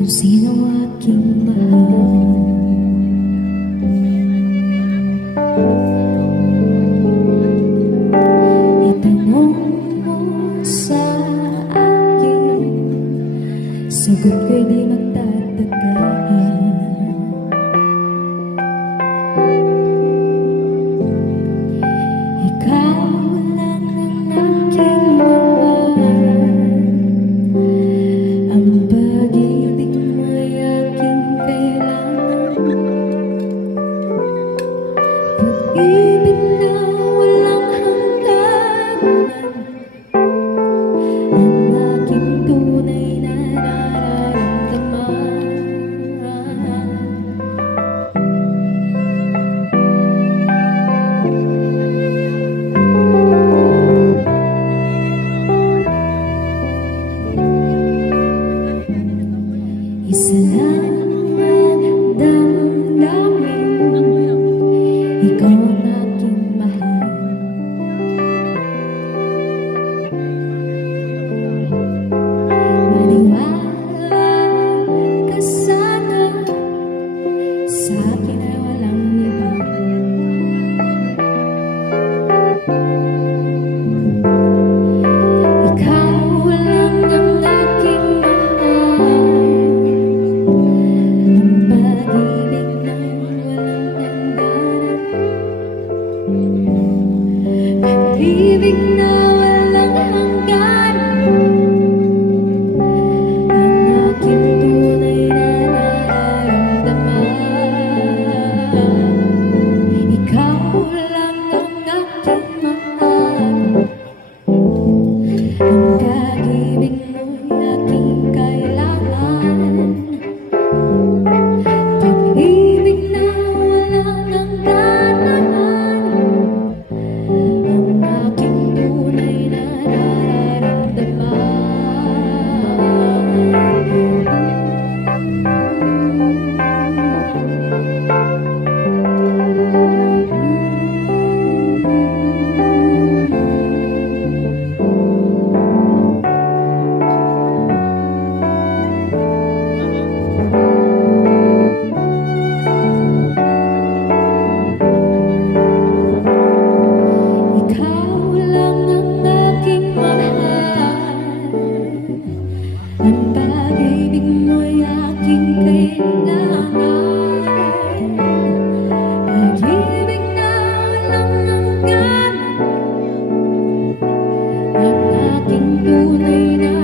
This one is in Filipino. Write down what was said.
kung sino aking mahal. Itanong mo sa akin, sagot ko'y di magtatagal. Ikaw lang ang aking mahal, ang pag-ibig mo'y aking kailangan. Pag-ibig na walang hangganan, ang aking tunay na nararamdaman. Isa lang ang damdamin, ikaw ang aking mahal. Maniwala ka sana, sa akin ay walang iba. Ikaw lang ang aking mahal, pag-ibig na walang hangganan, ang aking tunay na nararamdaman. Ikaw lang ang aking mahal, ang pag-ibig mo'y aking kailangan. Pag-ibig na walang hangganan, ang aking tunay na nararamdaman. Ang pag-ibig mo'y aking kailangan. Pag-ibig na walang hangganan, ang aking tunay na